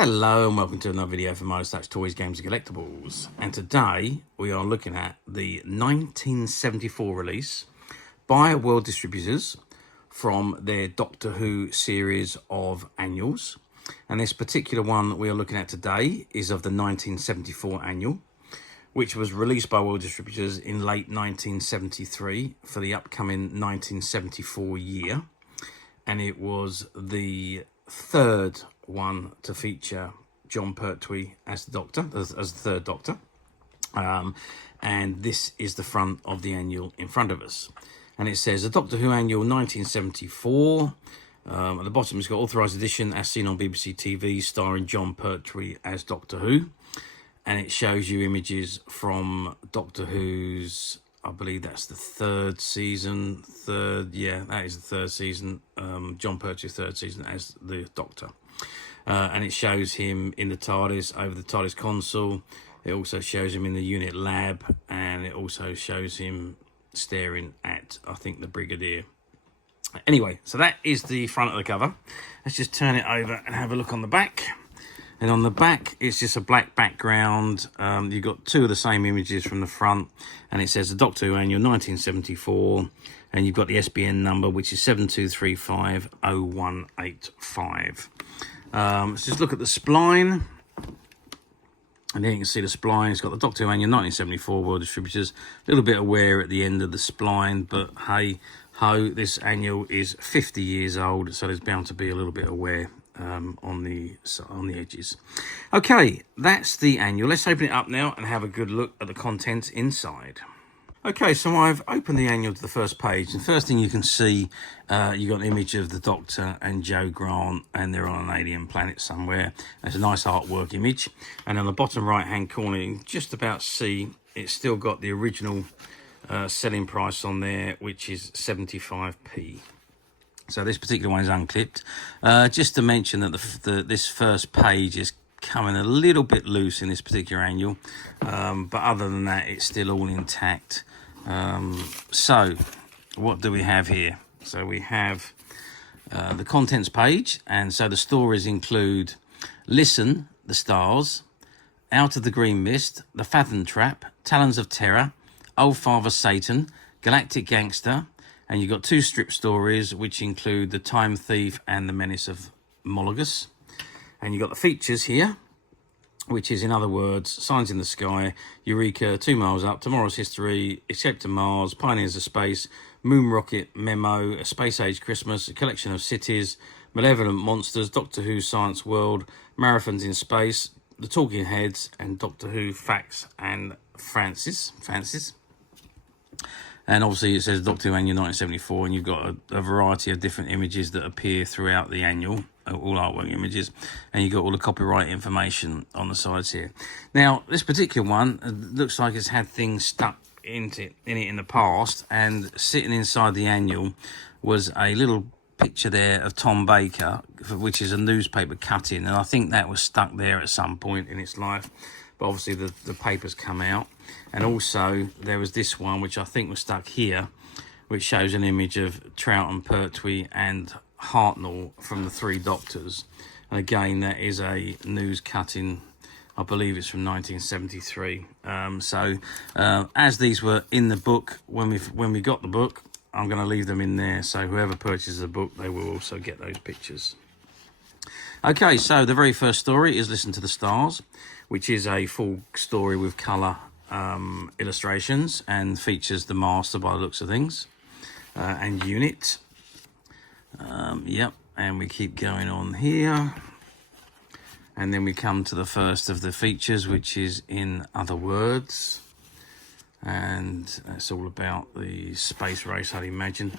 Hello and welcome to another video from Midas Toys, Games and Collectibles. And today we are looking at the 1974 release by World Distributors from their Doctor Who series of annuals. And this particular one that we are looking at today is of the 1974 annual, which was released by World Distributors in late 1973 for the upcoming 1974 year. And it was the third one to feature Jon Pertwee as the Doctor, as the third Doctor. And this is the front of the annual in front of us. And it says, the Doctor Who Annual 1974. At the bottom, it's got authorised edition as seen on BBC TV, starring Jon Pertwee as Doctor Who. And it shows you images from Doctor Who's, I believe that's the third season. Yeah, that is the third season. Jon Pertwee's third season as the Doctor. And it shows him in the TARDIS, over the TARDIS console. It also shows him in the unit lab, and it also shows him staring at, I think, the Brigadier. Anyway, so that is the front of the cover. Let's just turn it over and have a look on the back. And on the back, it's just a black background. You've got two of the same images from the front, and it says the Doctor Who Annual 1974, and you've got the SBN number, which is 72350185. Let's just look at the spline. And then you can see the spline. It's got the Doctor Who Annual 1974 World Distributors. A little bit of wear at the end of the spline, but hey ho, this annual is 50 years old, so there's bound to be a little bit of wear on the edges. Okay, that's the annual. Let's open it up now and have a good look at the contents inside. Okay, so I've opened the annual to the first page, and first thing you can see, you've got an image of the Doctor and Joe Grant, and they're on an alien planet somewhere. There's a nice artwork image, and on the bottom right hand corner, you can just about see it's still got the original selling price on there, which is 75p. So this particular one is unclipped. Just to mention that this first page is coming a little bit loose in this particular annual, but other than that, it's still all intact. So what do we have here? So we have the contents page, and so the stories include Listen, the Stars, Out of the Green Mist, The Fathom Trap, Talons of Terror, Old Father Satan, Galactic Gangster, and you've got two strip stories which include The Time Thief and The Menace of Mologus. And you've got the features here, which is, in other words, Signs in the Sky, Eureka, 2 Miles Up, Tomorrow's History, Escape to Mars, Pioneers of Space, Moon Rocket Memo, A Space Age Christmas, A Collection of Cities, Malevolent Monsters, Doctor Who Science World, Marathons in Space, The Talking Heads, and Doctor Who Facts and Fancies. And obviously it says Doctor Who Annual 1974, and you've got a variety of different images that appear throughout the annual, all artwork images, and you've got all the copyright information on the sides here. Now, this particular one looks like it's had things stuck in it in the past, and sitting inside the annual was a little picture there of Tom Baker, which is a newspaper cutting, and I think that was stuck there at some point in its life. But obviously the paper's come out. And also there was this one, which I think was stuck here, which shows an image of Troughton, Pertwee and Hartnell from the Three Doctors. And again, that is a news cutting. I believe it's from 1973. As these were in the book, when we got the book, I'm going to leave them in there. So whoever purchases the book, they will also get those pictures. Okay, so the very first story is Listen to the Stars, which is a full story with colour illustrations and features the Master by the looks of things, and Unit. Yep, and we keep going on here. And then we come to the first of the features, which is In Other Words. And it's all about the space race, I'd imagine.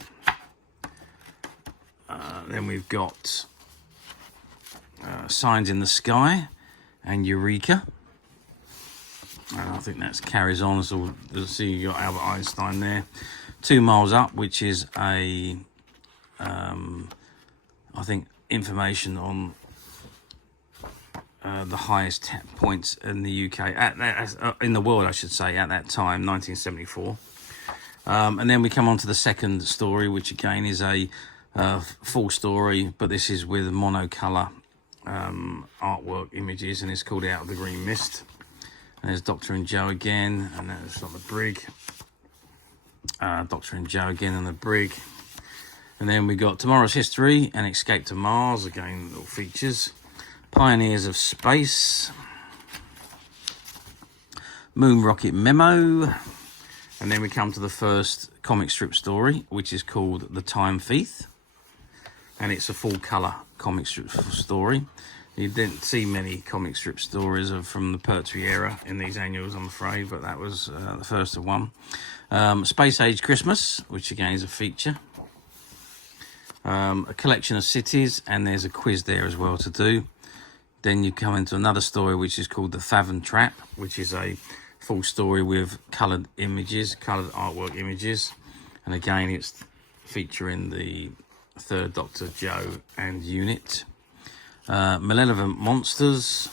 Then we've got Signs in the Sky and Eureka. And I think that carries on. So you'll see you got Albert Einstein there. 2 Miles Up, which is a I think information on the highest points in the UK in the world, I should say, at that time, 1974. And then we come on to the second story, which again is a full story, but this is with monocolour artwork images, and it's called Out of the Green Mist. And there's Doctor and Joe again, and that's on the brig. Doctor and Joe again on the brig. And then we got Tomorrow's History and Escape to Mars, again, little features. Pioneers of Space. Moon Rocket Memo. And then we come to the first comic strip story, which is called The Time Thief. And it's a full colour comic strip story. You didn't see many comic strip stories from the Pertwee era in these annuals, I'm afraid, but that was the first of one. Space Age Christmas, which again is a feature. A collection of cities, and there's a quiz there as well to do. Then you come into another story which is called The Fathom Trap, which is a full story with coloured images, coloured artwork images. And again, it's featuring the Third Doctor, Joe, and Unit. Malevolent Monsters.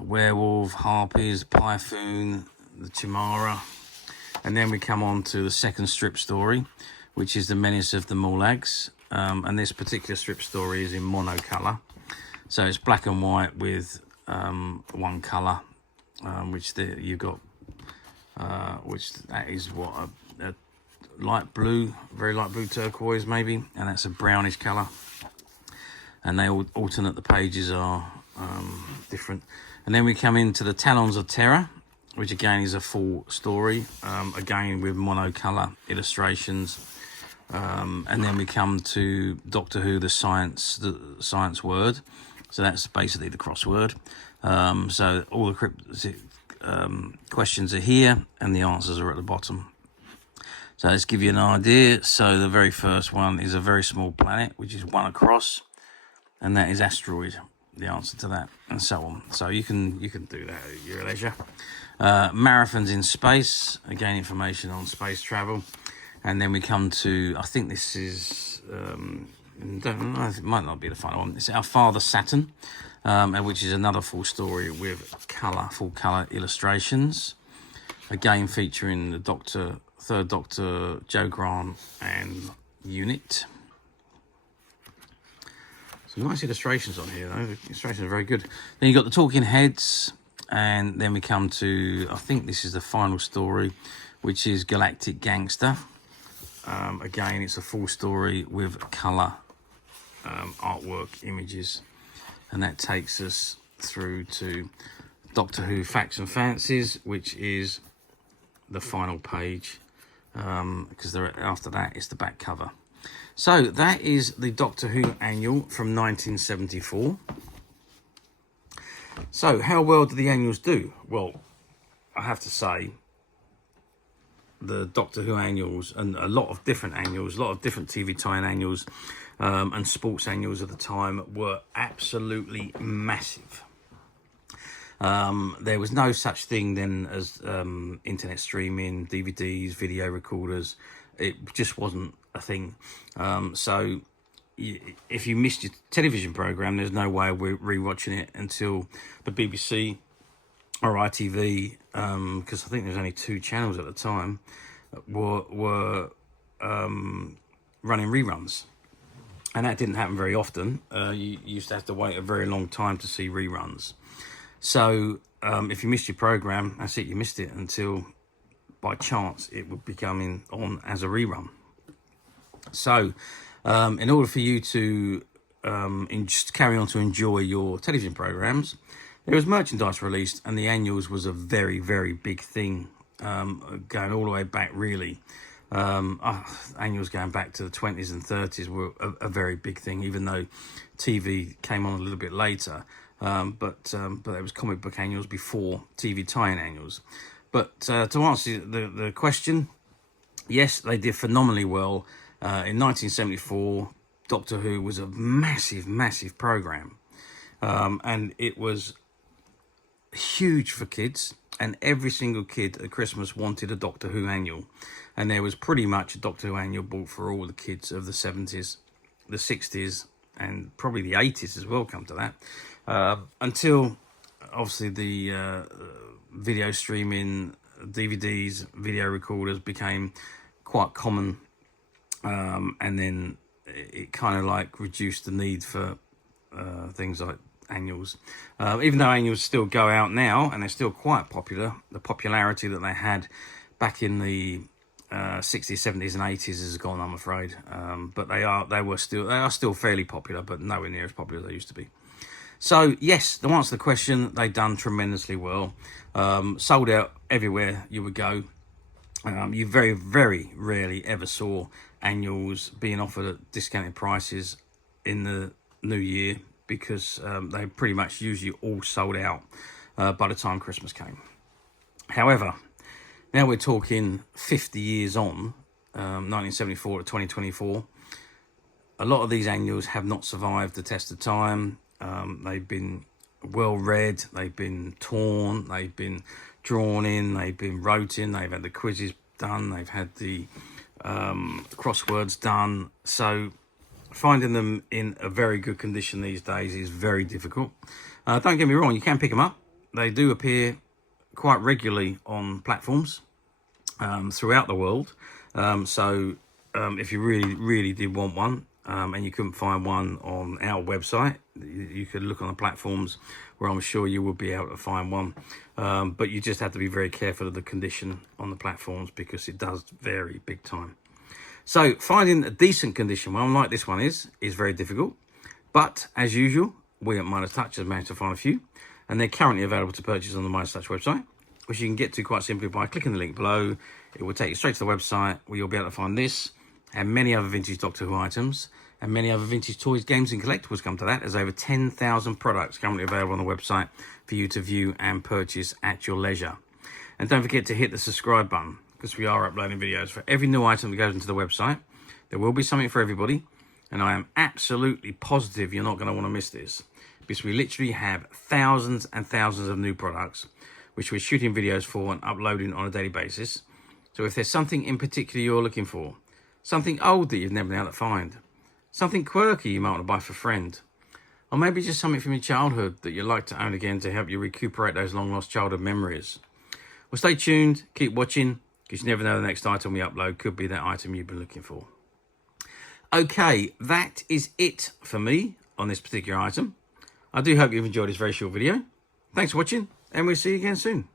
Werewolf, Harpies, Python, the Chimera. And then we come on to the second strip story, which is The Menace of the Morlags. And this particular strip story is in monocolour. So it's black and white with one colour, which you've got, which that is what, a light blue, very light blue turquoise maybe, and that's a brownish colour. And they all alternate, the pages are different. And then we come into the Talons of Terror, which again is a full story, again with monocolour illustrations. And then we come to Doctor Who, the science word. So that's basically the crossword. So all the cryptic questions are here, and the answers are at the bottom. So let's give you an idea. So the very first one is a very small planet, which is one across, and that is asteroid, the answer to that, and so on. So you can do that at your leisure. Marathons in space, again information on space travel. And then we come to, I think this is, don't know, it might not be the final one. It's Our Father Saturn, which is another full story with full colour illustrations. Again featuring the Third Doctor, Joe Grant, and Unit. Some nice illustrations on here, though. The illustrations are very good. Then you've got the Talking Heads, and then we come to, I think this is the final story, which is Galactic Gangster. Again, it's a full story with colour artwork images, and that takes us through to Doctor Who Facts and Fancies, which is the final page, because after that it's the back cover. So that is the Doctor Who annual from 1974. So how well do the annuals do? Well, I have to say, the Doctor Who annuals, and a lot of different annuals, a lot of different TV tie-in annuals and sports annuals at the time were absolutely massive. There was no such thing then as internet streaming, DVDs, video recorders. It just wasn't a thing. So if you missed your television programme, there's no way of rewatching it until the BBC or ITV, because I think there's only 2 channels at the time, were running reruns. And that didn't happen very often. You used to have to wait a very long time to see reruns. So if you missed your programme, that's it, you missed it until by chance it would be coming on as a rerun. So in order for you to just carry on to enjoy your television programmes, there was merchandise released, and the annuals was a very, very big thing, going all the way back, really. Annuals going back to the 20s and 30s were a very big thing, even though TV came on a little bit later. But there was comic book annuals before TV tie-in annuals. But to answer the question, yes, they did phenomenally well. In 1974, Doctor Who was a massive, massive programme. And it was huge for kids, and every single kid at Christmas wanted a Doctor Who annual, and there was pretty much a Doctor Who annual bought for all the kids of the 70s, the 60s, and probably the 80s as well, come to that, until obviously the video streaming, DVDs, video recorders became quite common, and then it kind of like reduced the need for things like annuals. Even though annuals still go out now and they're still quite popular, the popularity that they had back in the 60s, 70s, and 80s has gone, I'm afraid. But they are still fairly popular, but nowhere near as popular as they used to be. So yes, to answer the question, they've done tremendously well. Sold out everywhere you would go. You very, very rarely ever saw annuals being offered at discounted prices in the new year, because they pretty much usually all sold out by the time Christmas came. However, now we're talking 50 years on, 1974 to 2024. A lot of these annuals have not survived the test of time. They've been well read, they've been torn, they've been drawn in, they've been wrote in, they've had the quizzes done, they've had the crosswords done. So finding them in a very good condition these days is very difficult. Don't get me wrong, you can pick them up. They do appear quite regularly on platforms throughout the world. So if you really did want one, and you couldn't find one on our website, you could look on the platforms where I'm sure you will be able to find one. But you just have to be very careful of the condition on the platforms, because it does vary big time. So finding a decent condition one like this one is very difficult. But as usual, we at Midas Touch have managed to find a few, and they're currently available to purchase on the Midas Touch website, which you can get to quite simply by clicking the link below. It will take you straight to the website where you'll be able to find this and many other vintage Doctor Who items, and many other vintage toys, games and collectibles. Come to that. There's over 10,000 products currently available on the website for you to view and purchase at your leisure. And don't forget to hit the subscribe button, because we are uploading videos for every new item that goes into the website. There will be something for everybody, and I am absolutely positive you're not going to want to miss this, because we literally have thousands and thousands of new products which we're shooting videos for and uploading on a daily basis. So if there's something in particular you're looking for, something old that you've never been able to find, something quirky you might want to buy for a friend, or maybe just something from your childhood that you'd like to own again to help you recuperate those long lost childhood memories, well, stay tuned, keep watching, because you never know the next item we upload could be that item you've been looking for. Okay, that is it for me on this particular item. I do hope you've enjoyed this very short video. Thanks for watching, and we'll see you again soon.